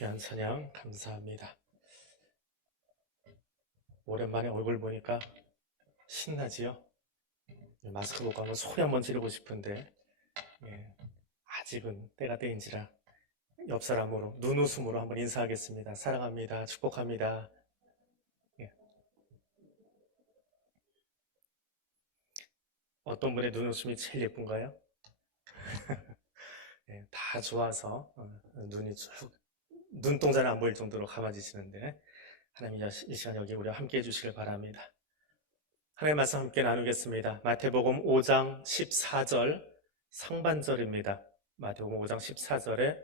귀한 찬양 감사합니다. 오랜만에 얼굴 보니까 신나지요? 마스크 벗고 한번 소리 한번 지르고 싶은데 아직은 때가 때인지라 옆 사람으로 눈웃음으로 한번 인사하겠습니다. 사랑합니다. 축복합니다. 예. 어떤 분의 눈웃음이 제일 예쁜가요? 다 좋아서 눈이 쭉 눈동자는 안 보일 정도로 감아지시는데 하나님 이 시간 여기 우리와 함께 해주시길 바랍니다. 하나님의 말씀 함께 나누겠습니다. 마태복음 5장 14절 상반절입니다. 마태복음 5장 14절의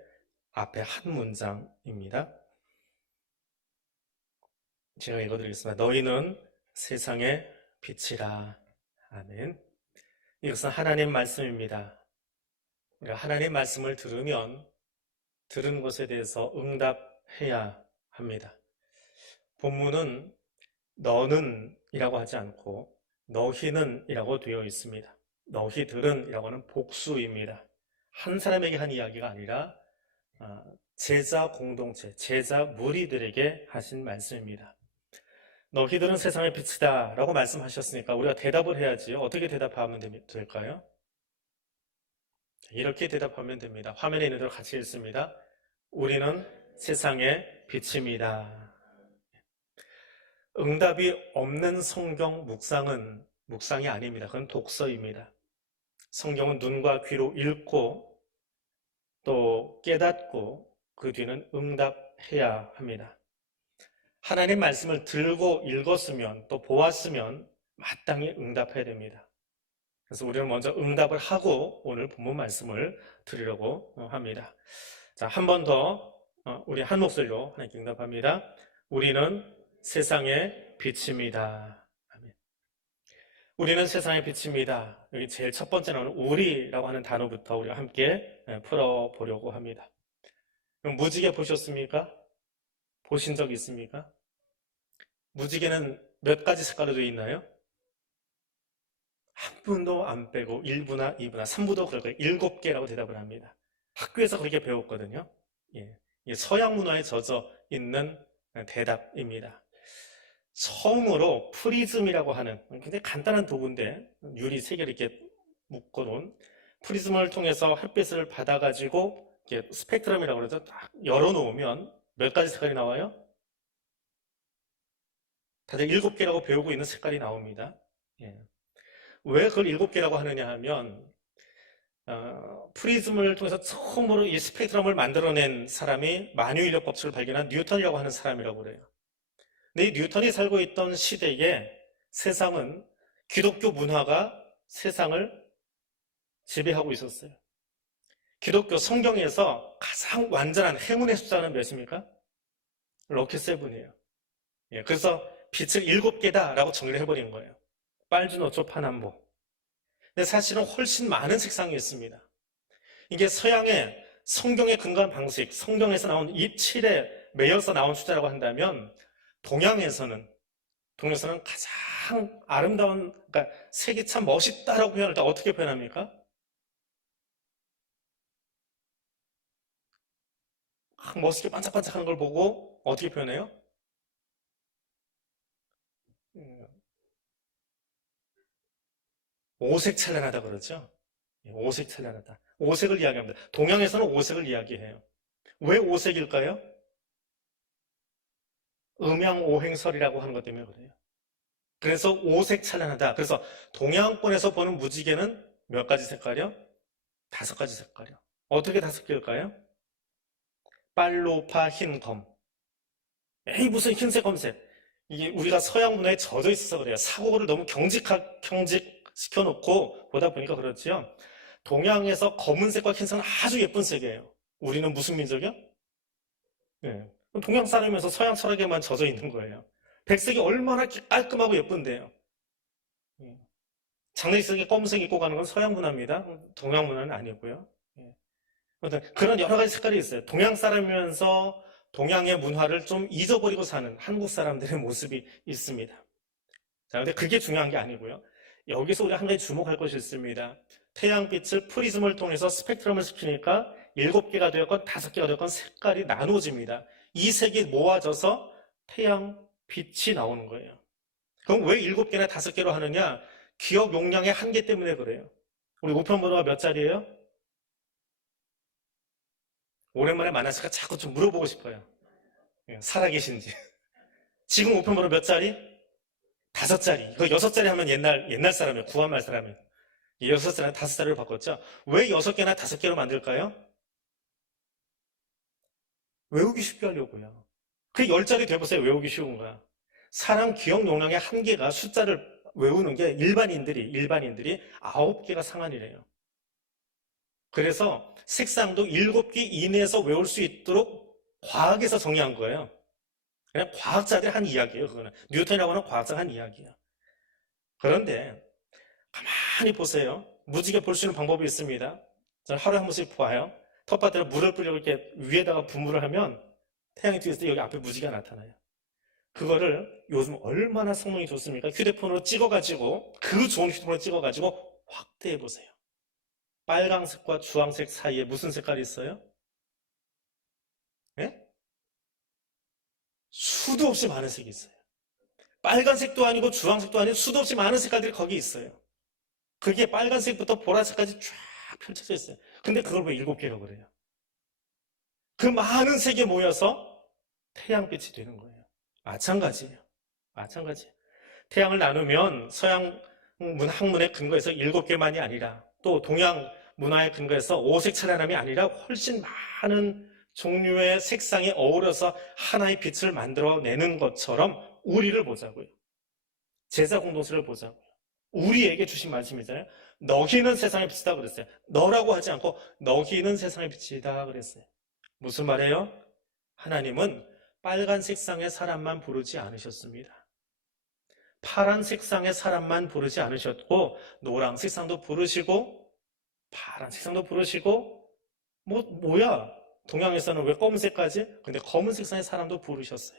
앞에 한 문장입니다. 제가 읽어드리겠습니다. 너희는 세상의 빛이라. 아멘. 이것은 하나님 말씀입니다. 우리가 하나님 말씀을 들으면 들은 것에 대해서 응답해야 합니다. 본문은 너는 이라고 하지 않고 너희는 이라고 되어 있습니다. 너희들은 이라고 하는 복수입니다. 한 사람에게 한 이야기가 아니라 제자 공동체, 제자 무리들에게 하신 말씀입니다. 너희들은 세상의 빛이다 라고 말씀하셨으니까 우리가 대답을 해야지요. 어떻게 대답하면 될까요? 이렇게 대답하면 됩니다. 화면에 있는 대로 같이 읽습니다. 우리는 세상의 빛입니다. 응답이 없는 성경 묵상이 아닙니다. 그건 독서입니다. 성경은 눈과 귀로 읽고 또 깨닫고 그 뒤는 응답해야 합니다. 하나님 말씀을 들고 읽었으면 또 보았으면 마땅히 응답해야 됩니다. 그래서 우리는 먼저 응답을 하고 오늘 본문 말씀을 드리려고 합니다. 자, 한 번 더 우리 한 목소리로 하나님께 응답합니다. 우리는 세상의 빛입니다. 아멘. 우리는 세상의 빛입니다. 여기 제일 첫 번째 나오는 우리라고 하는 단어부터 우리가 함께 풀어보려고 합니다. 그럼 무지개 보셨습니까? 보신 적 있습니까? 무지개는 몇 가지 색깔로 되어 있나요? 한 분도 안 빼고 1부나 2부나 3부도 그럴 거예요. 7개라고 대답을 합니다. 학교에서 그렇게 배웠거든요. 서양 문화에 젖어 있는 대답입니다. 처음으로 프리즘이라고 하는 굉장히 간단한 도구인데 유리 3개를 이렇게 묶어놓은 프리즘을 통해서 햇빛을 받아가지고 이렇게 스펙트럼이라고 그러죠. 딱 열어놓으면 몇 가지 색깔이 나와요? 다들 7개라고 배우고 있는 색깔이 나옵니다. 왜 그걸 7개라고 하느냐 하면 프리즘을 통해서 처음으로 이 스펙트럼을 만들어낸 사람이 만유인력 법칙을 발견한 뉴턴이라고 하는 사람이라고 그래요. 근데 이 뉴턴이 살고 있던 시대에 세상은 기독교 문화가 세상을 지배하고 있었어요. 기독교 성경에서 가장 완전한 행운의 숫자는 몇입니까? 럭키 세븐이에요. 그래서 빛을 7개다라고 정리를 해버린 거예요. 빨주노초 파남보. 근데 사실은 훨씬 많은 색상이 있습니다. 이게 서양의 성경에 근거한 방식, 성경에서 나온 이 7에 매여서 나온 숫자라고 한다면 동양에서는 가장 아름다운, 그러니까 색이 참 멋있다라고 표현할 때 어떻게 표현합니까? 멋있게 반짝반짝하는 걸 보고 어떻게 표현해요? 오색 찬란하다 그러죠? 오색 찬란하다. 오색을 이야기합니다. 동양에서는 오색을 이야기해요. 왜 오색일까요? 음양오행설이라고 하는 것 때문에 그래요. 그래서 오색 찬란하다. 그래서 동양권에서 보는 무지개는 몇 가지 색깔이요? 5가지 색깔이요. 어떻게 5개일까요? 빨로파 흰검. 에이 무슨 흰색 검색. 이게 우리가 서양 문화에 젖어 있어서 그래요. 사고를 너무 경직시켜 놓고 보다 보니까 그렇지요. 동양에서 검은색과 흰색은 아주 예쁜 색이에요. 우리는 무슨 민족이요? 동양 사람이면서 서양 철학에만 젖어 있는 거예요. 백색이 얼마나 깔끔하고 예쁜데요. 장례식에 검은색 입고 가는 건 서양 문화입니다. 동양 문화는 아니고요. 그런 여러 가지 색깔이 있어요. 동양 사람이면서 동양의 문화를 좀 잊어버리고 사는 한국 사람들의 모습이 있습니다. 자, 근데 그게 중요한 게 아니고요. 여기서 우리 한 가지 주목할 것이 있습니다. 태양빛을 프리즘을 통해서 스펙트럼을 시키니까 7개가 되었건 5개가 되었건 색깔이 나누어집니다. 이 색이 모아져서 태양 빛이 나오는 거예요. 그럼 왜 7개나 5개로 하느냐? 기억 용량의 한계 때문에 그래요. 우리 우편번호가 몇 자리예요? 오랜만에 만났으니까 자꾸 좀 물어보고 싶어요. 살아계신지. 지금 우편번호 몇 자리? 5자리. 이거 6자리 하면 옛날 사람이에요. 구한말 사람이에요. 6자리, 5자리로 바꿨죠. 왜 6개나 5개로 만들까요? 외우기 쉽게 하려고요. 그 10자리 돼보세요. 외우기 쉬운 거야. 사람 기억 용량의 한계가 숫자를 외우는 게 일반인들이 9개가 상한이래요. 그래서 색상도 7개 이내에서 외울 수 있도록 과학에서 정의한 거예요. 그냥 과학자들이 한 이야기예요. 그거는 뉴턴이라고 하는 과학자가 한 이야기예요. 그런데 가만히 보세요. 무지개 볼 수 있는 방법이 있습니다. 저는 하루에 한 번씩 봐요. 텃밭에다 물을 뿌리고 이렇게 위에다가 분무를 하면 태양이 뒤에서 여기 앞에 무지개가 나타나요. 그거를 요즘 얼마나 성능이 좋습니까? 휴대폰으로 찍어가지고, 그 좋은 휴대폰으로 찍어가지고 확대해 보세요. 빨강색과 주황색 사이에 무슨 색깔이 있어요? 네? 수도 없이 많은 색이 있어요. 빨간색도 아니고 주황색도 아니고 수도 없이 많은 색깔들이 거기 있어요. 그게 빨간색부터 보라색까지 쫙 펼쳐져 있어요. 근데 그걸 왜 7개라고 그래요? 그 많은 색이 모여서 태양빛이 되는 거예요. 마찬가지예요. 마찬가지예요. 태양을 나누면 서양 학문의 근거에서 7개만이 아니라 또 동양 문화의 근거에서 5색 찬란함이 아니라 훨씬 많은 종류의 색상이 어우러서 하나의 빛을 만들어내는 것처럼 우리를 보자고요. 제자 공동체를 보자고요. 우리에게 주신 말씀이잖아요. 너희는 세상의 빛이다 그랬어요. 너라고 하지 않고 너희는 세상의 빛이다 그랬어요. 무슨 말이에요? 하나님은 빨간 색상의 사람만 부르지 않으셨습니다. 파란 색상의 사람만 부르지 않으셨고 노란 색상도 부르시고 파란 색상도 부르시고 뭐야? 동양에서는 왜 검은색까지? 근데 검은 색상의 사람도 부르셨어요.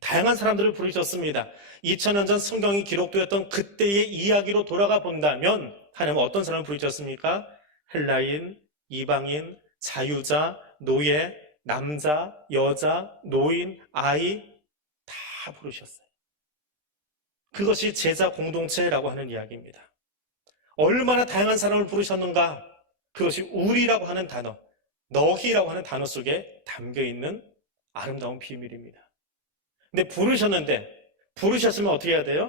다양한 사람들을 부르셨습니다. 2000년 전 성경이 기록되었던 그때의 이야기로 돌아가 본다면 하나님은 어떤 사람을 부르셨습니까? 헬라인, 이방인, 자유자, 노예, 남자, 여자, 노인, 아이 다 부르셨어요. 그것이 제자 공동체라고 하는 이야기입니다. 얼마나 다양한 사람을 부르셨는가? 그것이 우리라고 하는 단어, 너희라고 하는 단어 속에 담겨있는 아름다운 비밀입니다. 근데 부르셨으면 어떻게 해야 돼요?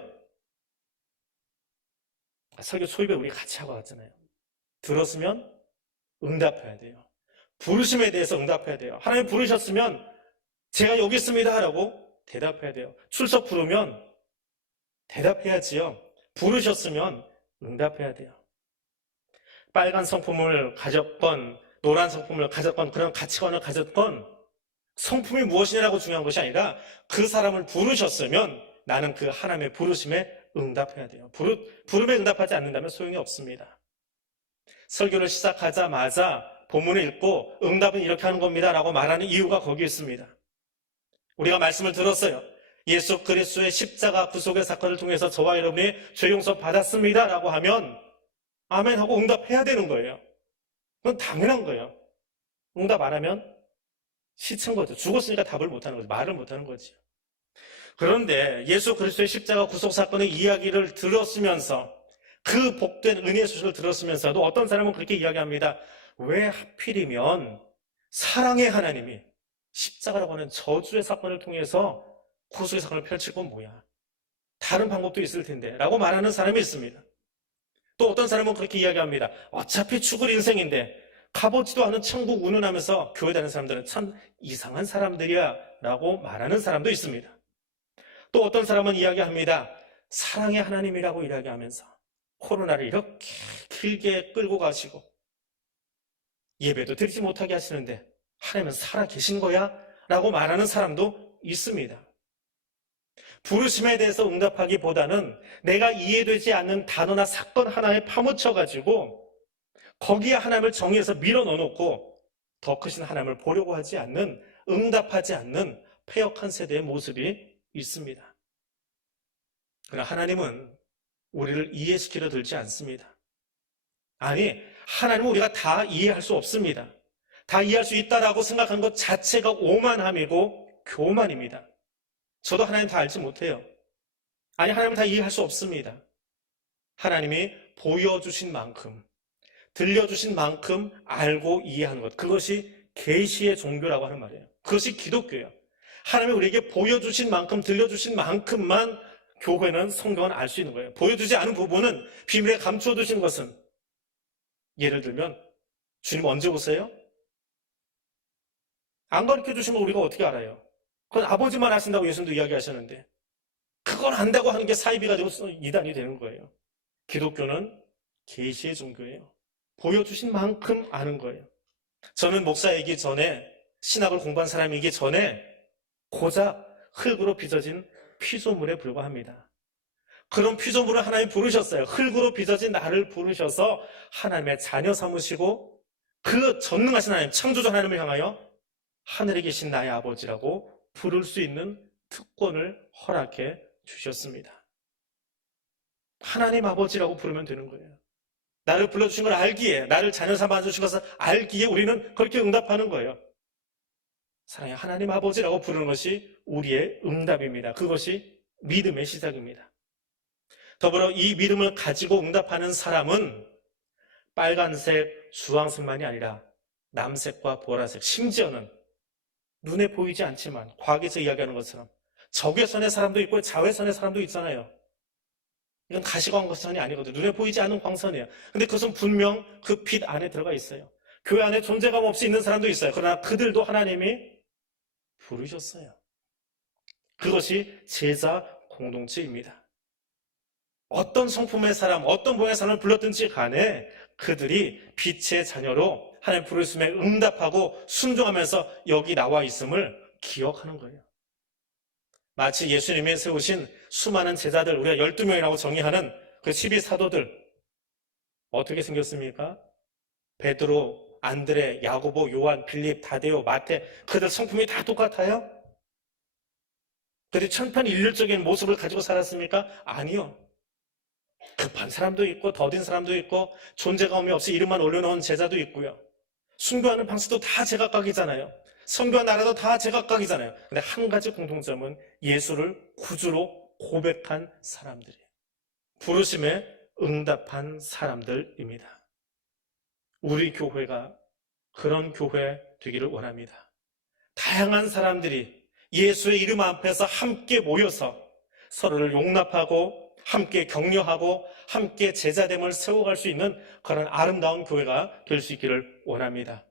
설교 소입에 우리 같이 하고 왔잖아요. 들었으면 응답해야 돼요. 부르심에 대해서 응답해야 돼요. 하나님 부르셨으면 제가 여기 있습니다 라고 대답해야 돼요. 출석 부르면 대답해야지요. 부르셨으면 응답해야 돼요. 빨간 성품을 가졌건 노란 성품을 가졌건 그런 가치관을 가졌건 성품이 무엇이냐고 중요한 것이 아니라 그 사람을 부르셨으면 나는 그 하나님의 부르심에 응답해야 돼요. 부름에 응답하지 않는다면 소용이 없습니다. 설교를 시작하자마자 본문을 읽고 응답은 이렇게 하는 겁니다 라고 말하는 이유가 거기에 있습니다. 우리가 말씀을 들었어요. 예수 그리스도의 십자가 구속의 사건을 통해서 저와 여러분이 죄 용서 받았습니다 라고 하면 아멘 하고 응답해야 되는 거예요. 그건 당연한 거예요. 응답 안 하면 시친 거죠. 죽었으니까 답을 못하는 거죠. 말을 못하는 거죠. 그런데 예수 그리스도의 십자가 구속 사건의 이야기를 들었으면서 그 복된 은혜의 소식을 들었으면서도 어떤 사람은 그렇게 이야기합니다. 왜 하필이면 사랑의 하나님이 십자가라고 하는 저주의 사건을 통해서 구속의 사건을 펼칠 건 뭐야? 다른 방법도 있을 텐데 라고 말하는 사람이 있습니다. 또 어떤 사람은 그렇게 이야기합니다. 어차피 죽을 인생인데 가보지도 않은 천국 운운하면서 교회 다니는 사람들은 참 이상한 사람들이야 라고 말하는 사람도 있습니다. 또 어떤 사람은 이야기합니다. 사랑의 하나님이라고 이야기하면서 코로나를 이렇게 길게 끌고 가시고 예배도 드리지 못하게 하시는데 하나님은 살아 계신 거야? 라고 말하는 사람도 있습니다. 부르심에 대해서 응답하기보다는 내가 이해되지 않는 단어나 사건 하나에 파묻혀가지고 거기에 하나님을 정의해서 밀어 넣어놓고 더 크신 하나님을 보려고 하지 않는, 응답하지 않는 패역한 세대의 모습이 있습니다. 그러나 하나님은 우리를 이해시키려 들지 않습니다. 아니, 하나님은 우리가 다 이해할 수 없습니다. 다 이해할 수 있다라고 생각하는 것 자체가 오만함이고 교만입니다. 저도 하나님 다 알지 못해요. 아니, 하나님 다 이해할 수 없습니다. 하나님이 보여주신 만큼, 들려주신 만큼 알고 이해하는 것, 그것이 계시의 종교라고 하는 말이에요. 그것이 기독교예요. 하나님이 우리에게 보여주신 만큼, 들려주신 만큼만 교회는, 성경은 알 수 있는 거예요. 보여주지 않은 부분은, 비밀에 감춰두신 것은, 예를 들면 주님 언제 오세요? 안 가르쳐주신 거 우리가 어떻게 알아요? 그건 아버지만 아신다고 예수님도 이야기하셨는데, 그걸 안다고 하는 게 사이비가 되고 이단이 되는 거예요. 기독교는 계시의 종교예요. 보여주신 만큼 아는 거예요. 저는 목사이기 전에, 신학을 공부한 사람이기 전에 고작 흙으로 빚어진 피조물에 불과합니다. 그런 피조물을 하나님 부르셨어요. 흙으로 빚어진 나를 부르셔서 하나님의 자녀 삼으시고, 그 전능하신 하나님, 창조주 하나님을 향하여 하늘에 계신 나의 아버지라고 부를 수 있는 특권을 허락해 주셨습니다. 하나님 아버지라고 부르면 되는 거예요. 나를 불러주신 걸 알기에, 나를 자녀 삼아주신 것을 알기에 우리는 그렇게 응답하는 거예요. 사랑의 하나님 아버지라고 부르는 것이 우리의 응답입니다. 그것이 믿음의 시작입니다. 더불어 이 믿음을 가지고 응답하는 사람은 빨간색, 주황색만이 아니라 남색과 보라색, 심지어는 눈에 보이지 않지만 과학에서 이야기하는 것처럼 적외선의 사람도 있고 자외선의 사람도 있잖아요. 이건 가시광선이 아니거든요. 눈에 보이지 않는 광선이에요. 근데 그것은 분명 그 빛 안에 들어가 있어요. 교회 안에 존재감 없이 있는 사람도 있어요. 그러나 그들도 하나님이 부르셨어요. 그것이 제자 공동체입니다. 어떤 성품의 사람, 어떤 모양의 사람을 불렀든지 간에 그들이 빛의 자녀로 하나님 부르심에 응답하고 순종하면서 여기 나와 있음을 기억하는 거예요. 마치 예수님이 세우신 수많은 제자들, 우리가 12명이라고 정의하는 그 12사도들 어떻게 생겼습니까? 베드로, 안드레, 야고보, 요한, 빌립, 다데오, 마태, 그들 성품이 다 똑같아요? 그들이 천편일률적인 모습을 가지고 살았습니까? 아니요. 급한 사람도 있고 더딘 사람도 있고 존재감이 없이 이름만 올려놓은 제자도 있고요. 순교하는 방식도 다 제각각이잖아요. 선교한 나라도 다 제각각이잖아요. 근데 한 가지 공통점은 예수를 구주로 고백한 사람들이에요. 부르심에 응답한 사람들입니다. 우리 교회가 그런 교회 되기를 원합니다. 다양한 사람들이 예수의 이름 앞에서 함께 모여서 서로를 용납하고 함께 격려하고 함께 제자됨을 세워갈 수 있는 그런 아름다운 교회가 될 수 있기를 원합니다.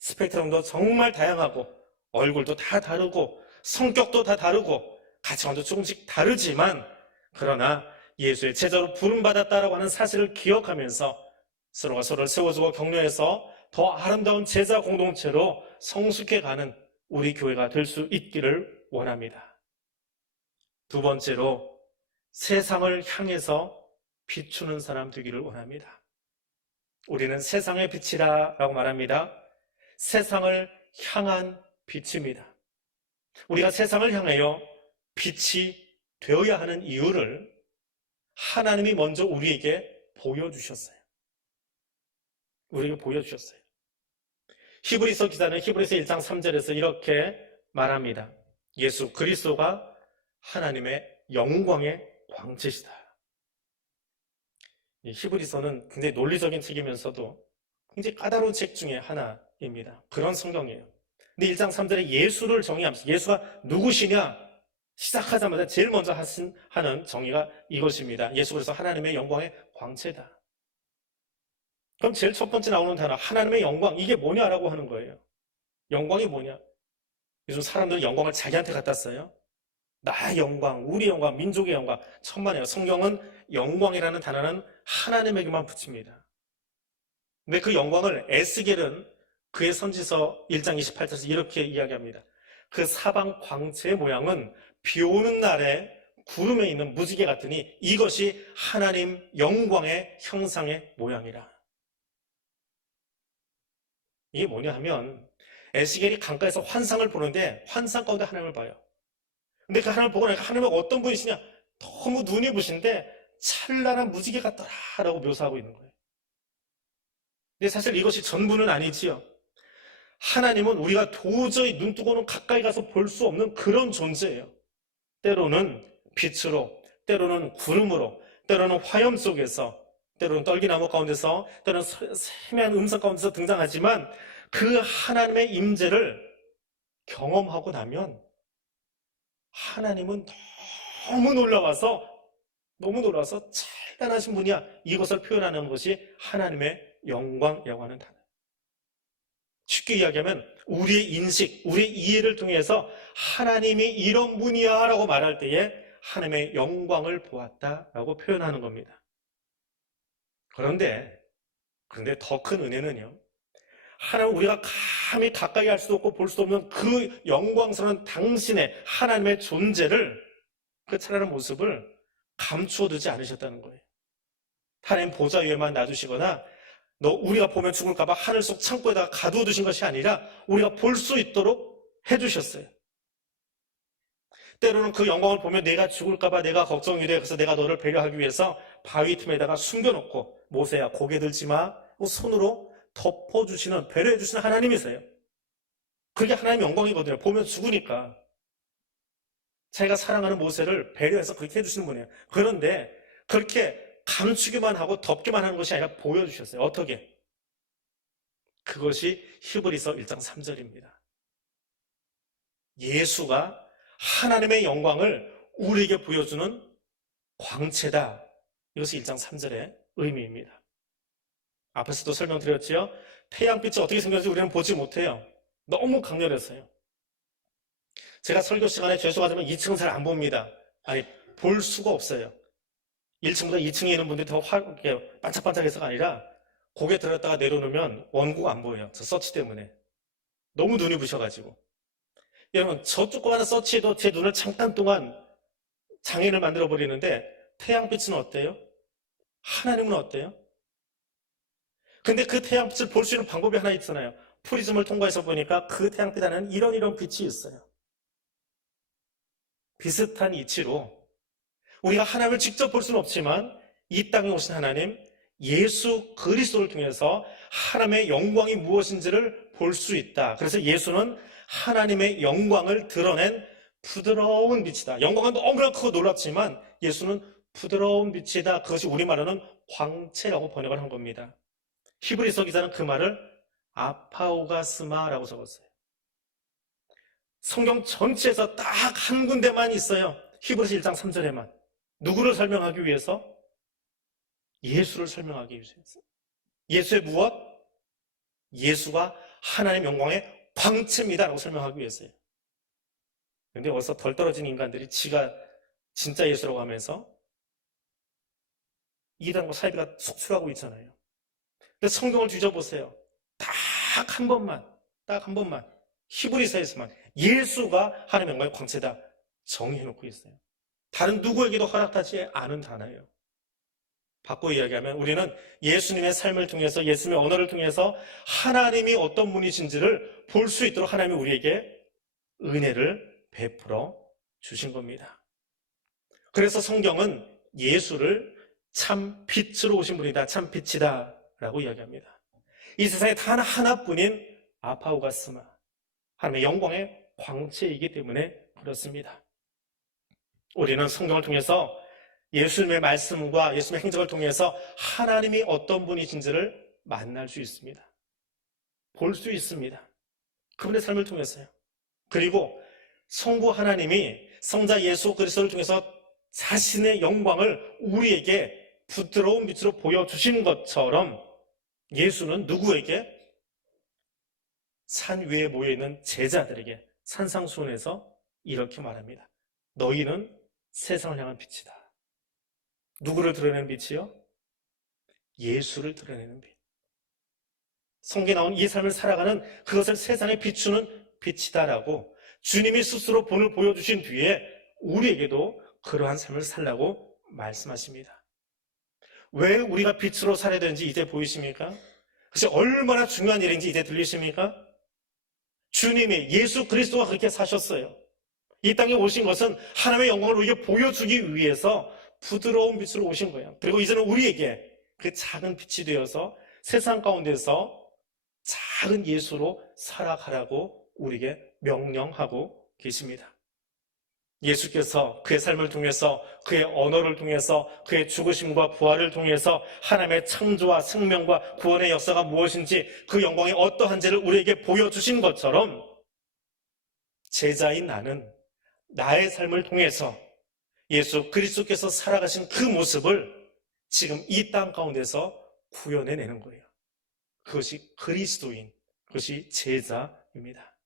스펙트럼도 정말 다양하고 얼굴도 다 다르고 성격도 다 다르고 가치관도 조금씩 다르지만 그러나 예수의 제자로 부름받았다라고 하는 사실을 기억하면서 서로가 서로를 세워주고 격려해서 더 아름다운 제자 공동체로 성숙해가는 우리 교회가 될 수 있기를 원합니다. 두 번째로 세상을 향해서 비추는 사람 되기를 원합니다. 우리는 세상의 빛이라고 말합니다. 세상을 향한 빛입니다. 우리가 세상을 향하여 빛이 되어야 하는 이유를 하나님이 먼저 우리에게 보여주셨어요. 우리에게 보여주셨어요. 히브리서 기자는 히브리서 1장 3절에서 이렇게 말합니다. 예수 그리스도가 하나님의 영광의 광채시다. 이 히브리서는 굉장히 논리적인 책이면서도 굉장히 까다로운 책 중에 하나입니다. 그런 성경이에요. 근데 1장 3절에 예수를 정의하면서 예수가 누구시냐 시작하자마자 제일 먼저 하는 정의가 이것입니다. 예수 그리스도 하나님의 영광의 광채다. 그럼 제일 첫 번째 나오는 단어 하나님의 영광, 이게 뭐냐라고 하는 거예요. 영광이 뭐냐? 요즘 사람들은 영광을 자기한테 갖다 써요. 나의 영광, 우리 영광, 민족의 영광. 천만에요. 성경은 영광이라는 단어는 하나님에게만 붙입니다. 근데 그 영광을 에스겔은 그의 선지서 1장 28절에서 이렇게 이야기합니다. 그 사방 광채의 모양은 비 오는 날에 구름에 있는 무지개 같으니 이것이 하나님 영광의 형상의 모양이라. 이게 뭐냐 하면 에스겔이 강가에서 환상을 보는데 환상 가운데 하나님을 봐요. 근데 그 하나님을 보고 나니까 하나님은 어떤 분이시냐? 너무 눈이 부신데 찬란한 무지개 같더라라고 묘사하고 있는 거예요. 근데 사실 이것이 전부는 아니지요. 하나님은 우리가 도저히 눈 뜨고는 가까이 가서 볼 수 없는 그런 존재예요. 때로는 빛으로, 때로는 구름으로, 때로는 화염 속에서, 때로는 떨기나무 가운데서, 때로는 세미한 음성 가운데서 등장하지만 그 하나님의 임재를 경험하고 나면 하나님은 너무 놀라서 찬란하신 분이야. 이것을 표현하는 것이 하나님의 영광이라고 하는 단어. 쉽게 이야기하면 우리의 인식, 우리의 이해를 통해서 하나님이 이런 분이야 라고 말할 때에 하나님의 영광을 보았다라고 표현하는 겁니다. 그런데 더 큰 은혜는요, 하나님 우리가 감히 가까이 할 수도 없고 볼 수도 없는 그 영광스러운 당신의 하나님의 존재를, 그 찬란한 모습을 감추어 두지 않으셨다는 거예요. 하나님 보좌 위에만 놔두시거나 우리가 보면 죽을까봐 하늘 속 창고에다가 가두어 두신 것이 아니라 우리가 볼 수 있도록 해주셨어요. 때로는 그 영광을 보면 내가 죽을까봐 내가 걱정이 돼. 그래서 내가 너를 배려하기 위해서 바위 틈에다가 숨겨놓고, 모세야 고개 들지 마, 손으로 덮어주시는, 배려해주시는 하나님이세요. 그게 하나님의 영광이거든요. 보면 죽으니까. 자기가 사랑하는 모세를 배려해서 그렇게 해주시는 분이에요. 그런데 그렇게 감추기만 하고 덮기만 하는 것이 아니라 보여주셨어요. 어떻게? 그것이 히브리서 1장 3절입니다. 예수가 하나님의 영광을 우리에게 보여주는 광채다. 이것이 1장 3절의 의미입니다. 앞에서도 설명드렸지요. 태양빛이 어떻게 생겼는지 우리는 보지 못해요. 너무 강렬해서요. 제가 설교 시간에 죄송하지만 2층은 잘 안 봅니다. 아니, 볼 수가 없어요. 1층보다 2층에 있는 분들이 더 반짝반짝해서가 아니라 고개 들었다가 내려놓으면 원고가 안 보여요. 저 서치 때문에. 너무 눈이 부셔가지고. 여러분, 저 조그마한 서치에도 제 눈을 잠깐 동안 장애를 만들어버리는데 태양빛은 어때요? 하나님은 어때요? 근데 그 태양빛을 볼 수 있는 방법이 하나 있잖아요. 프리즘을 통과해서 보니까 그 태양빛 안에는 이런 빛이 있어요. 비슷한 이치로 우리가 하나님을 직접 볼 수는 없지만 이 땅에 오신 하나님, 예수 그리스도를 통해서 하나님의 영광이 무엇인지를 볼 수 있다. 그래서 예수는 하나님의 영광을 드러낸 부드러운 빛이다. 영광은 너무나 크고 놀랍지만 예수는 부드러운 빛이다. 그것이 우리말로는 광채라고 번역을 한 겁니다. 히브리서 기자는 그 말을 아파오가스마라고 적었어요. 성경 전체에서 딱 한 군데만 있어요. 히브리서 1장 3절에만. 누구를 설명하기 위해서? 예수를 설명하기 위해서. 예수의 무엇? 예수가 하나님 영광의 광채입니다 라고 설명하기 위해서요. 그런데 어디서 덜 떨어진 인간들이 지가 진짜 예수라고 하면서 이단과 사이비가 속출하고 있잖아요. 근데 성경을 뒤져보세요. 딱 한 번만 히브리서에서만 예수가 하나님의 영광의 광채다 정의해놓고 있어요. 다른 누구에게도 허락하지 않은 단어예요. 바꿔 이야기하면 우리는 예수님의 삶을 통해서, 예수님의 언어를 통해서 하나님이 어떤 분이신지를 볼 수 있도록 하나님이 우리에게 은혜를 베풀어 주신 겁니다. 그래서 성경은 예수를 참 빛으로 오신 분이다, 참 빛이다 라고 이야기합니다. 이 세상에 단 하나뿐인 아파오가스마, 하나님의 영광의 광채이기 때문에 그렇습니다. 우리는 성경을 통해서 예수님의 말씀과 예수님의 행적을 통해서 하나님이 어떤 분이신지를 만날 수 있습니다. 볼 수 있습니다. 그분의 삶을 통해서요. 그리고 성부 하나님이 성자 예수 그리스도를 통해서 자신의 영광을 우리에게 부드러운 빛으로 보여주신 것처럼 예수는 누구에게? 산 위에 모여있는 제자들에게 산상수훈에서 이렇게 말합니다. 너희는 세상을 향한 빛이다. 누구를 드러내는 빛이요? 예수를 드러내는 빛. 성경에 나온 이 삶을 살아가는 그것을 세상에 비추는 빛이다라고 주님이 스스로 본을 보여주신 뒤에 우리에게도 그러한 삶을 살라고 말씀하십니다. 왜 우리가 빛으로 살아야 되는지 이제 보이십니까? 그것이 얼마나 중요한 일인지 이제 들리십니까? 주님이 예수 그리스도가 그렇게 사셨어요. 이 땅에 오신 것은 하나님의 영광을 우리에게 보여주기 위해서 부드러운 빛으로 오신 거예요. 그리고 이제는 우리에게 그 작은 빛이 되어서 세상 가운데서 작은 예수로 살아가라고 우리에게 명령하고 계십니다. 예수께서 그의 삶을 통해서, 그의 언어를 통해서, 그의 죽으심과 부활을 통해서 하나님의 창조와 생명과 구원의 역사가 무엇인지, 그 영광이 어떠한지를 우리에게 보여주신 것처럼 제자인 나는 나의 삶을 통해서 예수 그리스도께서 살아가신 그 모습을 지금 이 땅 가운데서 구현해내는 거예요. 그것이 그리스도인, 그것이 제자입니다.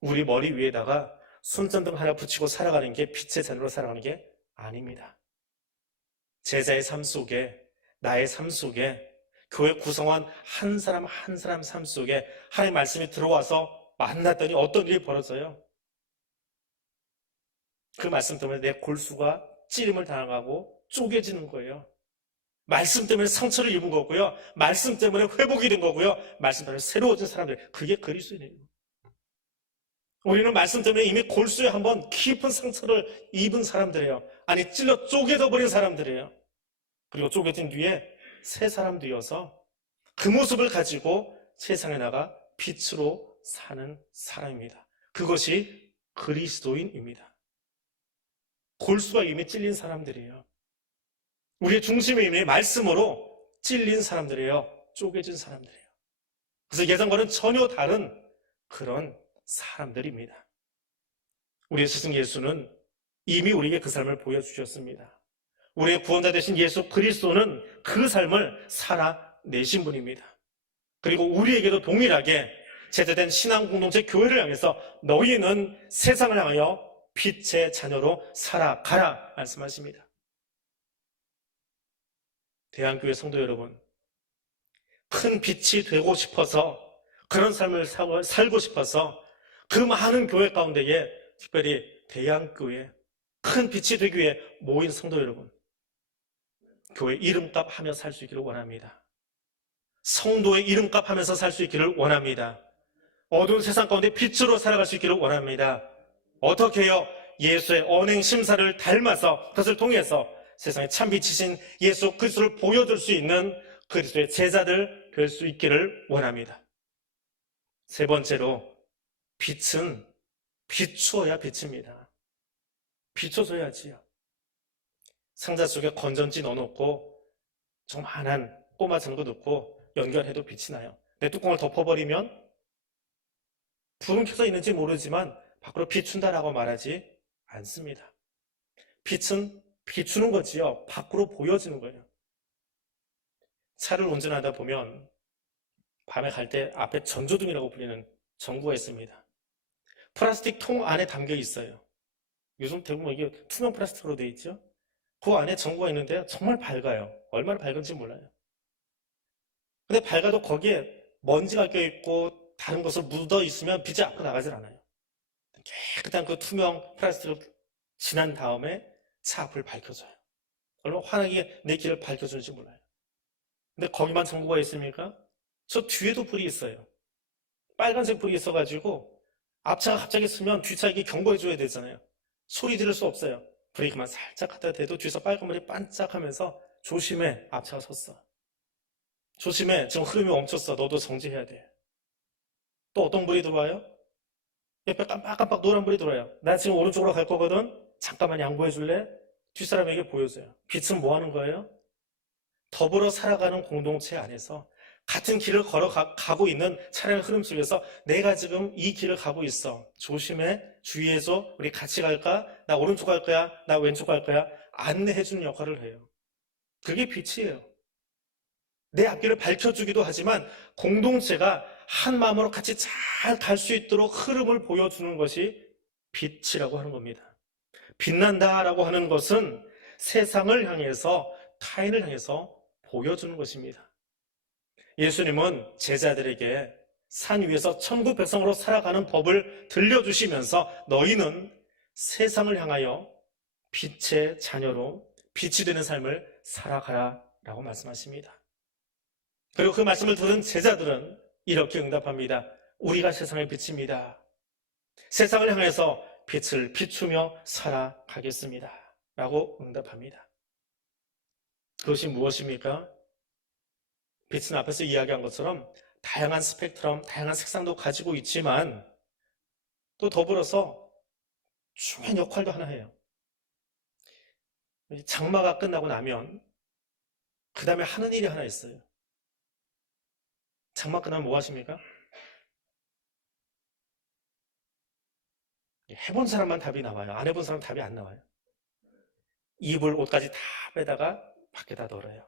우리 머리 위에다가 손전등 하나 붙이고 살아가는 게 빛의 자녀로 살아가는 게 아닙니다. 제자의 삶 속에, 나의 삶 속에, 교회 구성원 한 사람 한 사람 삶 속에 하나님의 말씀이 들어와서 만났더니 어떤 일이 벌어져요? 그 말씀 때문에 내 골수가 찌림을 당하고 쪼개지는 거예요. 말씀 때문에 상처를 입은 거고요. 말씀 때문에 회복이 된 거고요. 말씀 때문에 새로워진 사람들, 그게 그리스도인이에요. 우리는 말씀 때문에 이미 골수에 한번 깊은 상처를 입은 사람들이에요. 아니, 찔러 쪼개져 버린 사람들이에요. 그리고 쪼개진 뒤에 새 사람 되어서 그 모습을 가지고 세상에 나가 빛으로 사는 사람입니다. 그것이 그리스도인입니다. 골수가 이미 찔린 사람들이에요. 우리의 중심이 이미 말씀으로 찔린 사람들이에요. 쪼개진 사람들이에요. 그래서 예전과는 전혀 다른 그런 사람들입니다. 우리의 스승 예수는 이미 우리에게 그 삶을 보여주셨습니다. 우리의 구원자 되신 예수 그리스도는 그 삶을 살아내신 분입니다. 그리고 우리에게도 동일하게 제대된 신앙 공동체 교회를 향해서 너희는 세상을 향하여 빛의 자녀로 살아가라 말씀하십니다. 대한교회 성도 여러분, 큰 빛이 되고 싶어서, 그런 삶을 살고 싶어서 그 많은 교회 가운데에 특별히 대한교회 큰 빛이 되기 위해 모인 성도 여러분, 교회 이름값 하며 살 수 있기를 원합니다. 성도의 이름값 하면서 살 수 있기를 원합니다. 어두운 세상 가운데 빛으로 살아갈 수 있기를 원합니다. 어떻게 해요? 예수의 언행 심사를 닮아서, 그것을 통해서 세상에 참 빛이신 예수 그리스도를 보여줄 수 있는 그리스도의 제자들 될 수 있기를 원합니다. 세 번째로, 빛은 비추어야 빛입니다. 비춰줘야지요. 상자 속에 건전지 넣어놓고 조그만한 꼬마 전구 넣고 연결해도 빛이 나요. 내 뚜껑을 덮어버리면 불은 켜져 있는지 모르지만 밖으로 비춘다라고 말하지 않습니다. 빛은 비추는 거지요. 밖으로 보여지는 거예요. 차를 운전하다 보면 밤에 갈 때 앞에 전조등이라고 불리는 전구가 있습니다. 플라스틱 통 안에 담겨 있어요. 요즘 대부분 이게 투명 플라스틱으로 되어 있죠. 그 안에 전구가 있는데 정말 밝아요. 얼마나 밝은지 몰라요. 근데 밝아도 거기에 먼지가 껴있고 다른 것을 묻어 있으면 빛이 앞으로 나가질 않아요. 깨끗한 그 투명 플라스틱을 지난 다음에 차 앞을 밝혀줘요. 얼마나 환하게 내 길을 밝혀주는지 몰라요. 근데 거기만 전구가 있습니까? 저 뒤에도 불이 있어요. 빨간색 불이 있어가지고 앞차가 갑자기 쓰면 뒷차에게 경고해줘야 되잖아요. 소리 지를 수 없어요. 브레이크만 살짝 갖다 대도 뒤에서 빨간불이 반짝하면서 조심해, 앞차가 섰어. 조심해, 지금 흐름이 멈췄어. 너도 정지해야 돼. 또 어떤 불이 들어와요? 옆에 깜빡깜빡 노란 불이 들어와요. 나 지금 오른쪽으로 갈 거거든? 잠깐만 양보해 줄래? 뒷사람에게 보여줘요. 빛은 뭐 하는 거예요? 더불어 살아가는 공동체 안에서 같은 길을 걸어가고 있는 차량의 흐름 속에서 내가 지금 이 길을 가고 있어. 조심해. 주의해줘. 우리 같이 갈까? 나 오른쪽 갈 거야. 나 왼쪽 갈 거야. 안내해주는 역할을 해요. 그게 빛이에요. 내 앞길을 밝혀주기도 하지만 공동체가 한 마음으로 같이 잘 갈 수 있도록 흐름을 보여주는 것이 빛이라고 하는 겁니다. 빛난다라고 하는 것은 세상을 향해서, 타인을 향해서 보여주는 것입니다. 예수님은 제자들에게 산 위에서 천국 백성으로 살아가는 법을 들려주시면서 너희는 세상을 향하여 빛의 자녀로 빛이 되는 삶을 살아가라 라고 말씀하십니다. 그리고 그 말씀을 들은 제자들은 이렇게 응답합니다. 우리가 세상의 빛입니다. 세상을 향해서 빛을 비추며 살아가겠습니다 라고 응답합니다. 그것이 무엇입니까? 빛은 앞에서 이야기한 것처럼 다양한 스펙트럼, 다양한 색상도 가지고 있지만 또 더불어서 중요한 역할도 하나 해요. 장마가 끝나고 나면 그 다음에 하는 일이 하나 있어요. 장마 끝나면 뭐 하십니까? 해본 사람만 답이 나와요. 안 해본 사람은 답이 안 나와요. 입을 옷까지 다 빼다가 밖에다 널어요.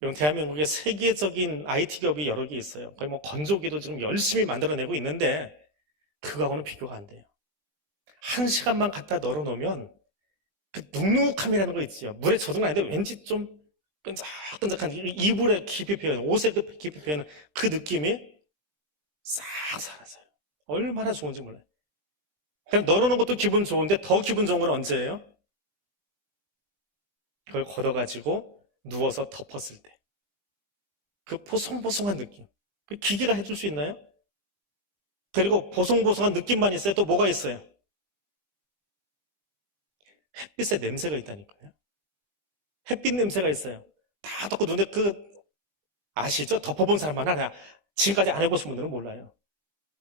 이런 대한민국의 세계적인 IT 기업이 여러 개 있어요. 거의 뭐 건조기도 지금 열심히 만들어내고 있는데 그거하고는 비교가 안 돼요. 1시간만 갖다 널어놓으면 그 눅눅함이라는 거 있지요. 물에 젖은 건 아닌데 왠지 좀 끈적끈적한 이불의 깊이 표현, 옷의 그 깊이 표현은 그 느낌이 싹 사라져요. 얼마나 좋은지 몰라요. 그냥 널어놓은 것도 기분 좋은데 더 기분 좋은 건 언제예요? 그걸 걷어가지고 누워서 덮었을 때. 그 보송보송한 느낌. 그 기계가 해줄 수 있나요? 그리고 보송보송한 느낌만 있어요? 또 뭐가 있어요? 햇빛의 냄새가 있다니까요. 햇빛 냄새가 있어요. 다 덮고 눈에 아시죠? 덮어본 사람만 하나. 지금까지 안 해보신 분들은 몰라요.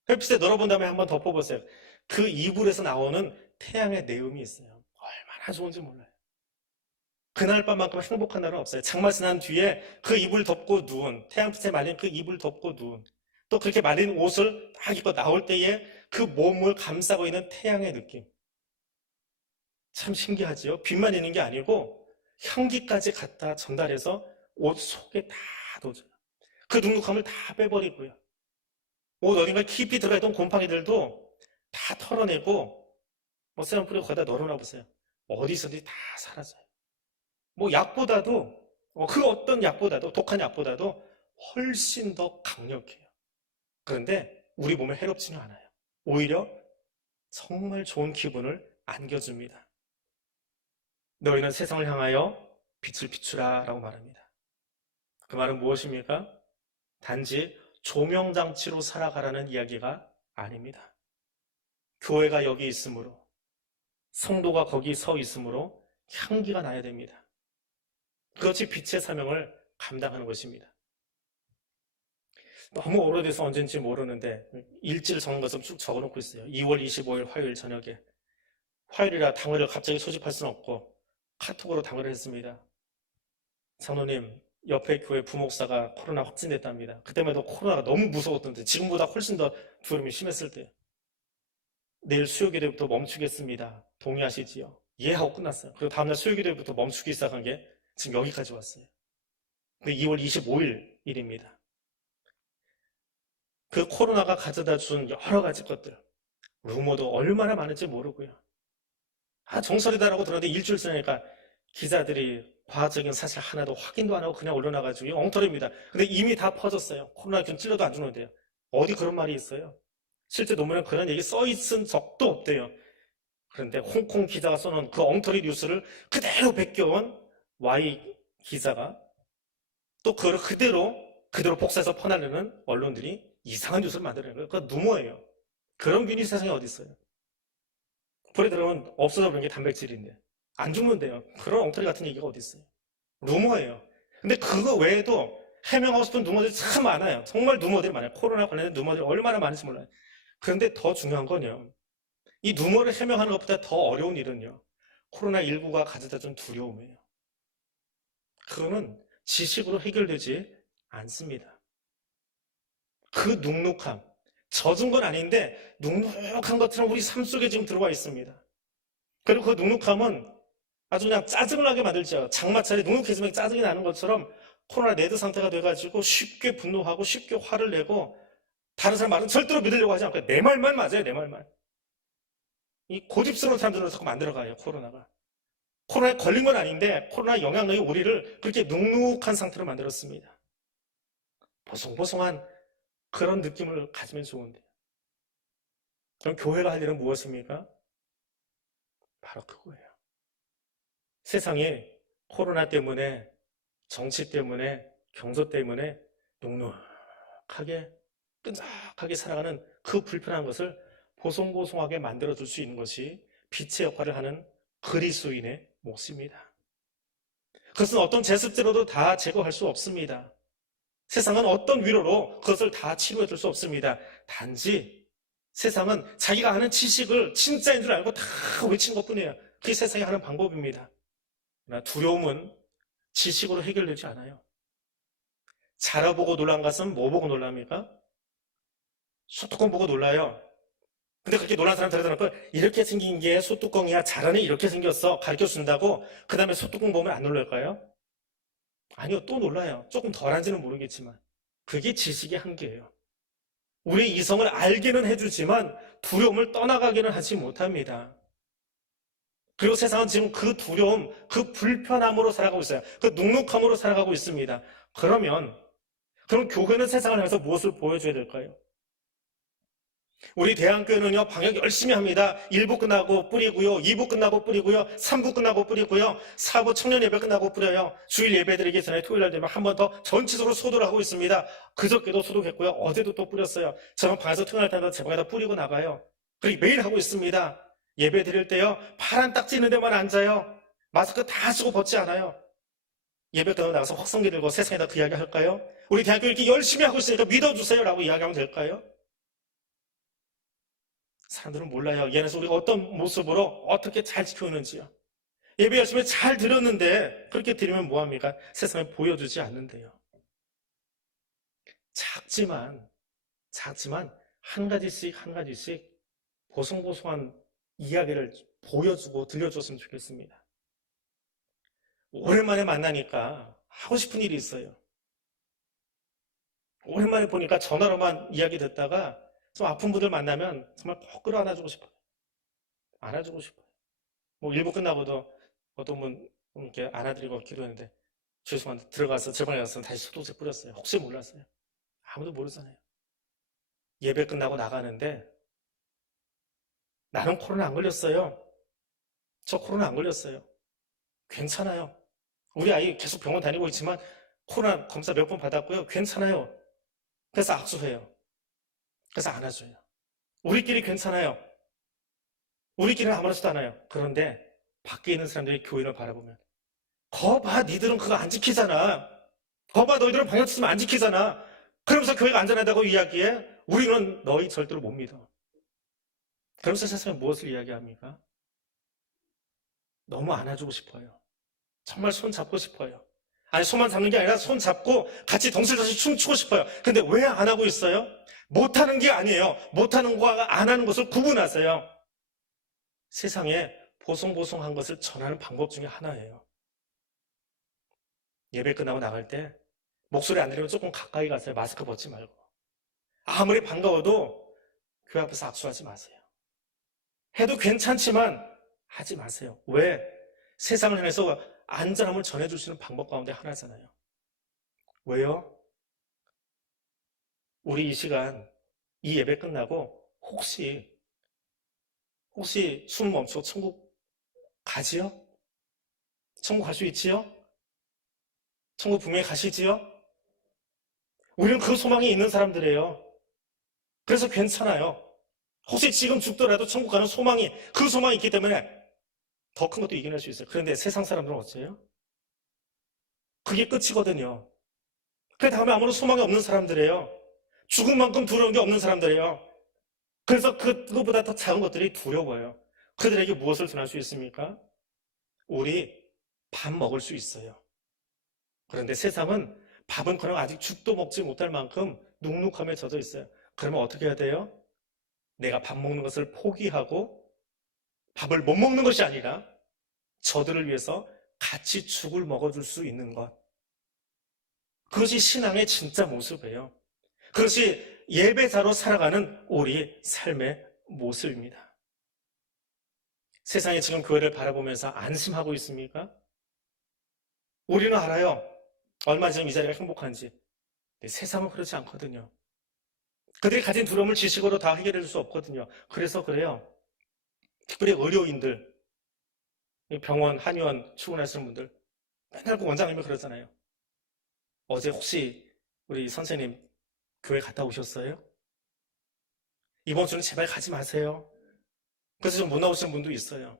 햇빛에 널어본 다음에 한번 덮어보세요. 그 이불에서 나오는 태양의 내음이 있어요. 얼마나 좋은지 몰라요. 그날 밤만큼 행복한 날은 없어요. 장마 지난 뒤에 그 이불 덮고 누운, 태양빛에 말린 그 이불 덮고 누운, 또 그렇게 말린 옷을 딱 입고 나올 때에 그 몸을 감싸고 있는 태양의 느낌. 참 신기하지요? 빛만 있는 게 아니고 향기까지 갖다 전달해서 옷 속에 다 넣어줘요. 그 눅눅함을 다 빼버리고요. 옷 어딘가 깊이 들어있던 곰팡이들도 다 털어내고 뭐 샘플을 거기다 널어놔 보세요. 어디서든지 다 사라져요. 뭐 약보다도 그 어떤 약보다도 독한 약보다도 훨씬 더 강력해요. 그런데 우리 몸에 해롭지는 않아요. 오히려 정말 좋은 기분을 안겨줍니다. 너희는 세상을 향하여 빛을 비추라 라고 말합니다. 그 말은 무엇입니까? 단지 조명장치로 살아가라는 이야기가 아닙니다. 교회가 여기 있으므로, 성도가 거기 서 있으므로 향기가 나야 됩니다. 그것이 빛의 사명을 감당하는 것입니다. 너무 오래돼서 언젠지 모르는데 일지를 적는 것을 쭉 적어놓고 있어요. 2월 25일 화요일 저녁에. 화요일이라 당회를 갑자기 소집할 수는 없고 카톡으로 당회를 했습니다. 장로님, 옆에 교회 부목사가 코로나 확진됐답니다. 그때만 해도 코로나가 너무 무서웠던데 지금보다 훨씬 더 두려움이 심했을 때. 내일 수요기도부터 멈추겠습니다. 동의하시지요? 예 하고 끝났어요. 그리고 다음날 수요기도부터 멈추기 시작한 게 지금 여기까지 왔어요. 2월 25일 일입니다. 그 코로나가 가져다 준 여러 가지 것들, 루머도 얼마나 많은지 모르고요. 정설이다라고 들었는데 일주일 지나니까 기자들이 과학적인 사실 하나도 확인도 안 하고 그냥 올려놔가지고 엉터리입니다. 근데 이미 다 퍼졌어요. 코로나 찔러도 안 죽는데요. 어디 그런 말이 있어요? 실제 논문에 그런 얘기 써있은 적도 없대요. 그런데 홍콩 기자가 써놓은 그 엉터리 뉴스를 그대로 베껴온 Y 기자가 또 그걸 그대로 복사해서 퍼나르는 언론들이 이상한 뉴스를 만드는 거예요. 그건 누모예요. 그런 균이 세상에 어디 있어요? 불에 들어가면 없어져 버리는 게 단백질인데 안 죽는데요. 그런 엉터리 같은 얘기가 어디 있어요? 루머예요. 근데 그거 외에도 해명하고 싶은 루머들이 참 많아요. 정말 루머들이 많아요. 코로나 관련된 루머들이 얼마나 많은지 몰라요. 그런데 더 중요한 건요. 이 루머를 해명하는 것보다 더 어려운 일은요. 코로나19가 가져다 준 두려움이에요. 그거는 지식으로 해결되지 않습니다. 그 눅눅함, 젖은 건 아닌데 눅눅한 것처럼 우리 삶 속에 지금 들어와 있습니다. 그리고 그 눅눅함은 아주 그냥 짜증을 나게 만들죠. 장마철에 눅눅해지면 짜증이 나는 것처럼 코로나 레드 상태가 돼가지고 쉽게 분노하고 쉽게 화를 내고 다른 사람 말은 절대로 믿으려고 하지 않고 내 말만 맞아요. 내 말만. 이 고집스러운 사람들로 자꾸 만들어가요. 코로나가. 코로나에 걸린 건 아닌데 코로나 영향력이 우리를 그렇게 눅눅한 상태로 만들었습니다. 보송보송한 그런 느낌을 가지면 좋은데 그럼 교회가 할 일은 무엇입니까? 바로 그거예요. 세상에 코로나 때문에 정치 때문에 경제 때문에 눅눅하게 끈적하게 살아가는 그 불편한 것을 보송보송하게 만들어줄 수 있는 것이 빛의 역할을 하는 그리스도인의 몫입니다. 그것은 어떤 제습제로도 다 제거할 수 없습니다. 세상은 어떤 위로로 그것을 다 치료해 줄 수 없습니다. 단지 세상은 자기가 아는 지식을 진짜인 줄 알고 다 외친 것뿐이에요. 그게 세상이 하는 방법입니다. 그러나 두려움은 지식으로 해결되지 않아요. 자라 보고 놀란 것은 뭐 보고 놀랍니까? 소뚜껑 보고 놀라요. 근데 그렇게 놀란 사람 들어놓고 이렇게 생긴 게 소뚜껑이야. 자라는 이렇게 생겼어. 가르쳐 준다고 그 다음에 소뚜껑 보면 안 놀랄까요? 아니요. 또 놀라요. 조금 덜한지는 모르겠지만 그게 지식의 한계예요. 우리 이성을 알기는 해주지만 두려움을 떠나가기는 하지 못합니다. 그리고 세상은 지금 그 두려움, 그 불편함으로 살아가고 있어요. 그 눅눅함으로 살아가고 있습니다. 그럼 교회는 세상을 향해서 무엇을 보여줘야 될까요? 우리 대한교회는요, 방역 열심히 합니다. 1부 끝나고 뿌리고요, 2부 끝나고 뿌리고요, 3부 끝나고 뿌리고요, 4부 청년 예배 끝나고 뿌려요. 주일 예배 드리기 전에 토요일 날 되면 한 번 더 전체적으로 소독을 하고 있습니다. 그저께도 소독했고요, 어제도 또 뿌렸어요. 저는 방에서 퇴근할 때마다 제 방에다 뿌리고 나가요. 그리고 매일 하고 있습니다. 예배 드릴 때요, 파란 딱지 있는 데만 앉아요. 마스크 다 쓰고 벗지 않아요. 예배 끝나고 나가서 확성기 들고 세상에다 그 이야기 할까요? 우리 대학교 이렇게 열심히 하고 있으니까 믿어주세요 라고 이야기하면 될까요? 사람들은 몰라요. 얘네서 우리가 어떤 모습으로 어떻게 잘 지켜오는지요. 예배 열심히 잘 드렸는데 그렇게 드리면 뭐합니까? 세상에 보여주지 않는데요. 작지만 한 가지씩 보송보송한 이야기를 보여주고 들려줬으면 좋겠습니다. 오랜만에 만나니까 하고 싶은 일이 있어요. 오랜만에 보니까 전화로만 이야기 듣다가 좀 아픈 분들 만나면 정말 꼭 끌어안아주고 싶어요. 안아주고 싶어요. 뭐 일부 끝나고도 어떤 분 이렇게 안아드리고 기도했는데 죄송한데 들어가서 제 방에 가서 다시 소독제 뿌렸어요. 혹시 몰랐어요. 아무도 모르잖아요. 예배 끝나고 나가는데 나는 코로나 안 걸렸어요. 저 코로나 안 걸렸어요. 괜찮아요. 우리 아이 계속 병원 다니고 있지만 코로나 검사 몇 번 받았고요. 괜찮아요. 그래서 악수해요. 그래서 안아줘요. 우리끼리 괜찮아요. 우리끼리는 아무렇지도 않아요. 그런데 밖에 있는 사람들이 교인을 바라보면 거봐 니들은 그거 안 지키잖아. 거봐 너희들은 방역 수칙 안 지키잖아. 그러면서 교회가 안전하다고 이야기해. 우리는 너희 절대로 못 믿어. 그러면서 세상에 무엇을 이야기합니까? 너무 안아주고 싶어요. 정말 손 잡고 싶어요. 아니 손만 잡는 게 아니라 손 잡고 같이 덩실덩실 춤추고 싶어요. 근데 왜 안 하고 있어요? 못하는 게 아니에요. 못하는 것과 안 하는 것을 구분하세요. 세상에 보송보송한 것을 전하는 방법 중에 하나예요. 예배 끝나고 나갈 때 목소리 안 들리면 조금 가까이 가세요. 마스크 벗지 말고. 아무리 반가워도 교회 앞에서 악수하지 마세요. 해도 괜찮지만 하지 마세요. 왜? 세상을 향해서 안전함을 전해줄 수 있는 방법 가운데 하나잖아요. 왜요? 우리 이 시간, 이 예배 끝나고 혹시 숨 멈추고 천국 가지요? 천국 갈 수 있지요? 천국 분명히 가시지요? 우리는 그 소망이 있는 사람들이에요. 그래서 괜찮아요. 혹시 지금 죽더라도 천국 가는 그 소망이 있기 때문에 더 큰 것도 이겨낼 수 있어요. 그런데 세상 사람들은 어째요? 그게 끝이거든요. 그 다음에 아무런 소망이 없는 사람들이에요. 죽은 만큼 두려운 게 없는 사람들이에요. 그래서 그것보다 더 작은 것들이 두려워요. 그들에게 무엇을 전할 수 있습니까? 우리 밥 먹을 수 있어요. 그런데 세상은 밥은커녕 아직 죽도 먹지 못할 만큼 눅눅함에 젖어 있어요. 그러면 어떻게 해야 돼요? 내가 밥 먹는 것을 포기하고 밥을 못 먹는 것이 아니라 저들을 위해서 같이 죽을 먹어줄 수 있는 것. 그것이 신앙의 진짜 모습이에요. 그것이 예배자로 살아가는 우리 삶의 모습입니다. 세상이 지금 교회를 바라보면서 안심하고 있습니까? 우리는 알아요. 얼마나 지금 이 자리가 행복한지. 세상은 그렇지 않거든요. 그들이 가진 두려움을 지식으로 다 해결해 줄 수 없거든요. 그래서 그래요. 특별히 의료인들, 병원, 한의원 출근하시는 분들 맨날 그 원장님이 그러잖아요. 어제 혹시 우리 선생님 교회 갔다 오셨어요? 이번 주는 제발 가지 마세요. 그래서 좀 못 나오시는 분도 있어요.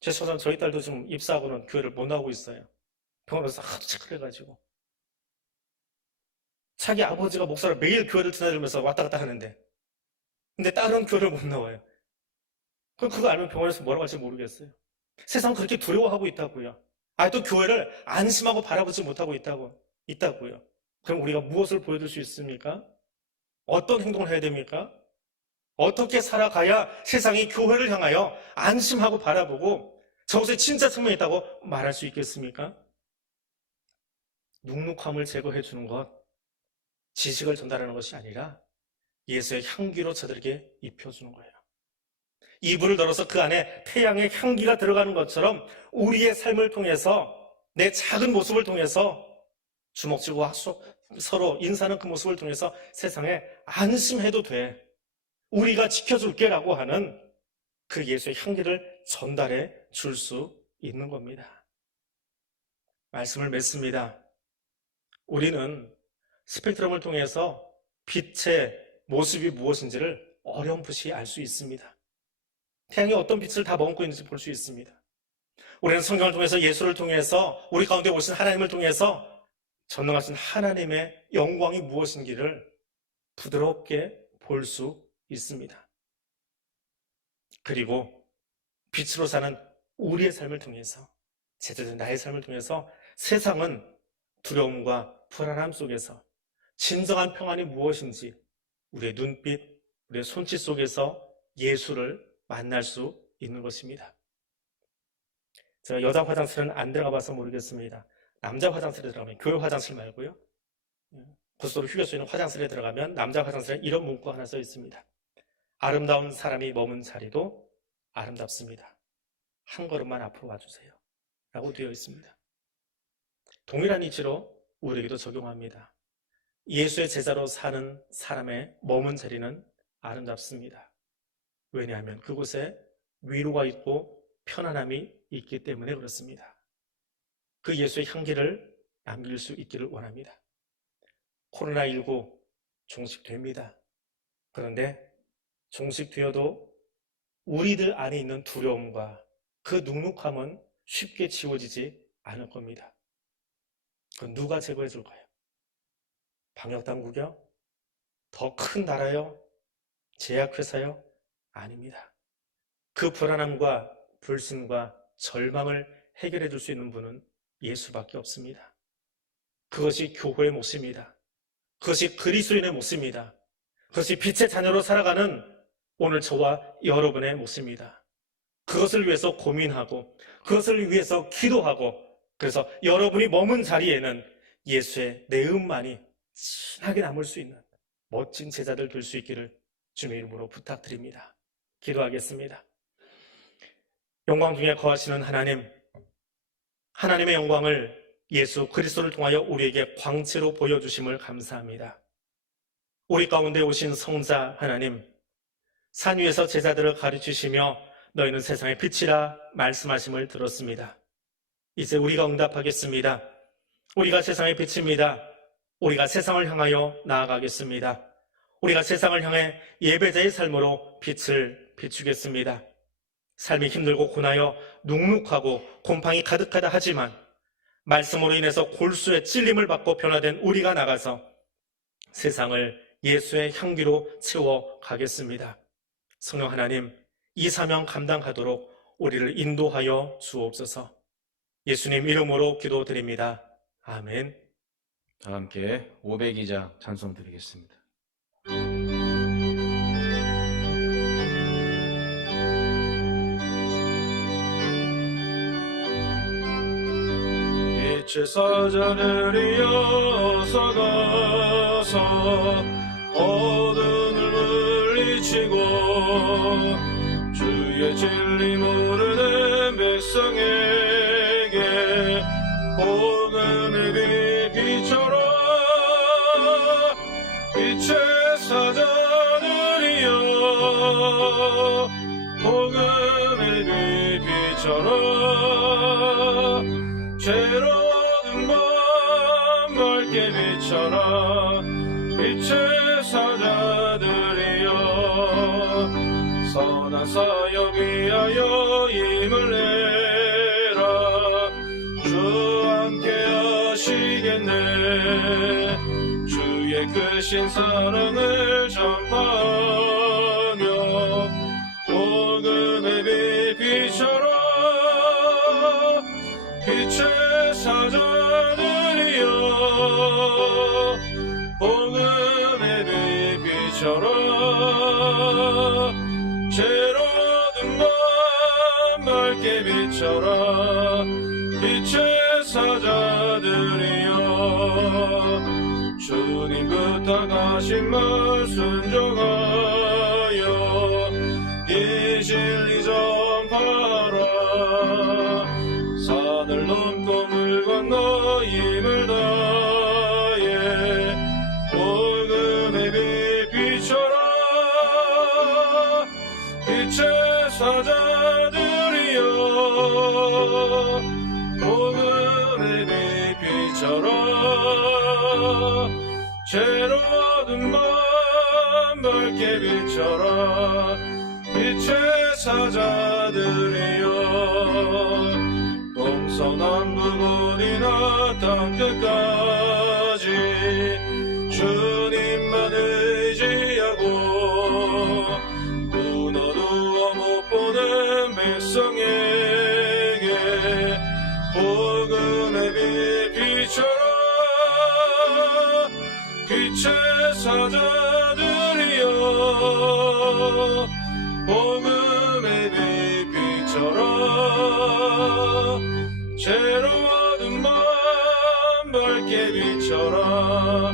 죄송하지만 저희 딸도 지금 입사하고는 교회를 못 나오고 있어요. 병원에서 하도 체크를 해가지고. 자기 아버지가 목사로 매일 교회를 드나들면서 왔다 갔다 하는데, 근데 딸은 교회를 못 나와요. 그럼 그거 알면 병원에서 뭐라고 할지 모르겠어요. 세상 그렇게 두려워하고 있다고요. 또 교회를 안심하고 바라보지 못하고 있다고요. 그럼 우리가 무엇을 보여줄 수 있습니까? 어떤 행동을 해야 됩니까? 어떻게 살아가야 세상이 교회를 향하여 안심하고 바라보고 저곳에 진짜 생명이 있다고 말할 수 있겠습니까? 눅눅함을 제거해 주는 것, 지식을 전달하는 것이 아니라 예수의 향기로 저들에게 입혀주는 거예요. 이불을 널어서 그 안에 태양의 향기가 들어가는 것처럼 우리의 삶을 통해서, 내 작은 모습을 통해서, 주먹쥐고 서로 인사하는 그 모습을 통해서 세상에 안심해도 돼, 우리가 지켜줄게 라고 하는 그 예수의 향기를 전달해 줄 수 있는 겁니다. 말씀을 맺습니다. 우리는 스펙트럼을 통해서 빛의 모습이 무엇인지를 어렴풋이 알 수 있습니다. 태양이 어떤 빛을 다 머금고 있는지 볼 수 있습니다. 우리는 성경을 통해서, 예수를 통해서, 우리 가운데 오신 하나님을 통해서 전능하신 하나님의 영광이 무엇인지를 부드럽게 볼 수 있습니다. 그리고 빛으로 사는 우리의 삶을 통해서, 제자된 나의 삶을 통해서 세상은 두려움과 불안함 속에서 진정한 평안이 무엇인지 우리의 눈빛, 우리의 손짓 속에서 예수를 만날 수 있는 것입니다. 제가 여자 화장실은 안 들어가 봐서 모르겠습니다. 남자 화장실에 들어가면, 교회 화장실 말고요, 고속도로 휴게소 있는 화장실에 들어가면 남자 화장실에 이런 문구가 하나 써 있습니다. 아름다운 사람이 머문 자리도 아름답습니다. 한 걸음만 앞으로 와주세요 라고 되어 있습니다. 동일한 이치로 우리에게도 적용합니다. 예수의 제자로 사는 사람의 머문 자리는 아름답습니다. 왜냐하면 그곳에 위로가 있고 편안함이 있기 때문에 그렇습니다. 그 예수의 향기를 남길 수 있기를 원합니다. 코로나19 종식됩니다. 그런데 종식되어도 우리들 안에 있는 두려움과 그 눅눅함은 쉽게 지워지지 않을 겁니다. 그건 누가 제거해 줄까요? 방역당국이요? 더 큰 나라요? 제약회사요? 아닙니다. 그 불안함과 불신과 절망을 해결해 줄 수 있는 분은 예수밖에 없습니다. 그것이 교회의 몫입니다. 그것이 그리스도인의 몫입니다. 그것이 빛의 자녀로 살아가는 오늘 저와 여러분의 몫입니다. 그것을 위해서 고민하고, 그것을 위해서 기도하고, 그래서 여러분이 머문 자리에는 예수의 내음만이 진하게 남을 수 있는 멋진 제자들 될 수 있기를 주님의 이름으로 부탁드립니다. 기도하겠습니다. 영광 중에 거하시는 하나님, 하나님의 영광을 예수 그리스도를 통하여 우리에게 광채로 보여주심을 감사합니다. 우리 가운데 오신 성자 하나님, 산 위에서 제자들을 가르치시며 너희는 세상의 빛이라 말씀하심을 들었습니다. 이제 우리가 응답하겠습니다. 우리가 세상의 빛입니다. 우리가 세상을 향하여 나아가겠습니다. 우리가 세상을 향해 예배자의 삶으로 빛을 비추겠습니다. 삶이 힘들고 고나여 눅눅하고 곰팡이 가득하다 하지만 말씀으로 인해서 골수의 찔림을 받고 변화된 우리가 나가서 세상을 예수의 향기로 채워가겠습니다. 성령 하나님, 이 사명 감당하도록 우리를 인도하여 주옵소서. 예수님 이름으로 기도드립니다. 아멘. 다 함께 502장 찬송 드리겠습니다. 빛의 사자들이 어서 가서 어둠을 물리치고 주의 진리 모르는 백성에게 복음의 빛처럼 빛의 사자들이여 복음의 빛처럼 죄로 어두운 밤 밝게 비춰라 빛의 사자들이여 선한 사역 위하여 힘을 내라 주 함께 하시겠네 주의 되신 사랑을 전파하며 복음의 빛 비춰라 빛의 사자들이여 복음의 빛 비춰라 죄로 얻은 밤 밝게 비춰라 빛의 사자들이여 주님 부탁하신 말 순종하여 이 진리 전파하라 산을 넘고 물 건너 힘을 다해 복음의 빛 비춰라 빛의 사자들이여 복음의 빛 비춰라 죄로 얻은 밤 밝게 비춰라 빛의 사자들이여 동서남북 어디나 땅끝까지 주님만 의지하고 눈 어두워 못 보는 백성에게 복음의 빛 비춰라 빛의 사자들이여 복음의 빛 비춰라 죄로 얻은 밤 밝게 비춰라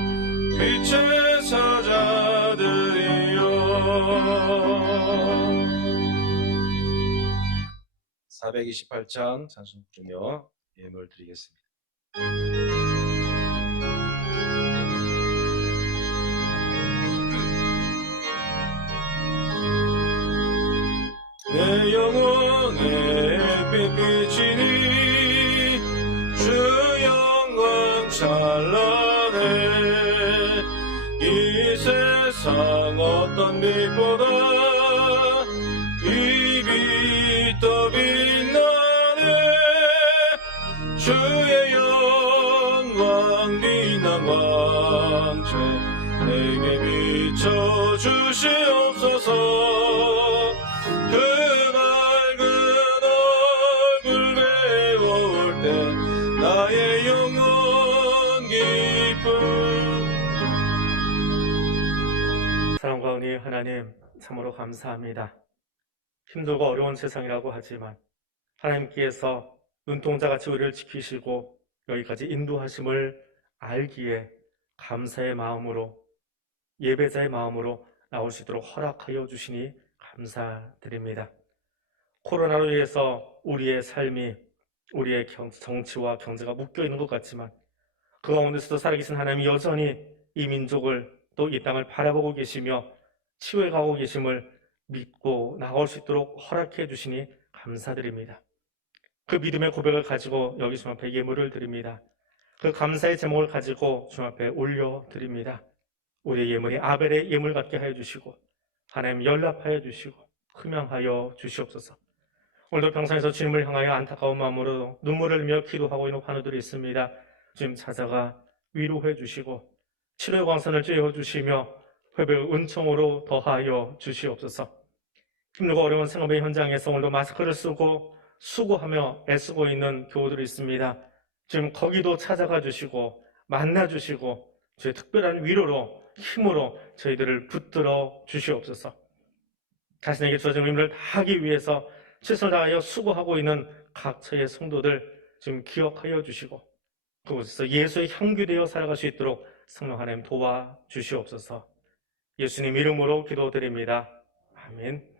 빛의 사자들이여 428장 찬송 부르며 예물 드리겠습니다. 내 영혼의 빛비치니 주 영광 찬란해 이 세상 어떤 빛보다 이 빛 더 빛나네 주의 영광 빛난 광채 내게 비춰주시옵소서 그 밝은 얼굴 배울 때 나의 영혼 기쁨 사랑과 은혜의 하나님 참으로 감사합니다. 힘들고 어려운 세상이라고 하지만 하나님께서 눈동자같이 우리를 지키시고 여기까지 인도하심을 알기에 감사의 마음으로 예배자의 마음으로 나올 수 있도록 허락하여 주시니 감사드립니다. 코로나로 인해서 우리의 삶이 우리의 정치와 경제가 묶여있는 것 같지만 그 가운데서도 살아계신 하나님이 여전히 이 민족을 또 이 땅을 바라보고 계시며 치유해가고 계심을 믿고 나올 수 있도록 허락해 주시니 감사드립니다. 그 믿음의 고백을 가지고 여기 주님 앞에 예물을 드립니다. 그 감사의 제목을 가지고 주님 앞에 올려드립니다. 우리의 예물이 아벨의 예물 같게 하여 주시고 하나님 연락하여 주시고 흠양하여 주시옵소서. 오늘도 평상에서 주님을 향하여 안타까운 마음으로 눈물을 흘리며 기도하고 있는 환우들이 있습니다. 주님 찾아가 위로해 주시고 치료의 광선을 쬐어 주시며 회복의 은총으로 더하여 주시옵소서. 힘들고 어려운 생업의 현장에서 오늘도 마스크를 쓰고 수고하며 애쓰고 있는 교우들이 있습니다. 지금 거기도 찾아가 주시고 만나 주시고 주의 특별한 위로로 힘으로 저희들을 붙들어 주시옵소서. 자신에게 주어진 의무를 다하기 위해서 최선을 다하여 수고하고 있는 각처의 성도들 지금 기억하여 주시고 그곳에서 예수의 향기되어 살아갈 수 있도록 성령 하나님 도와주시옵소서. 예수님 이름으로 기도드립니다. 아멘.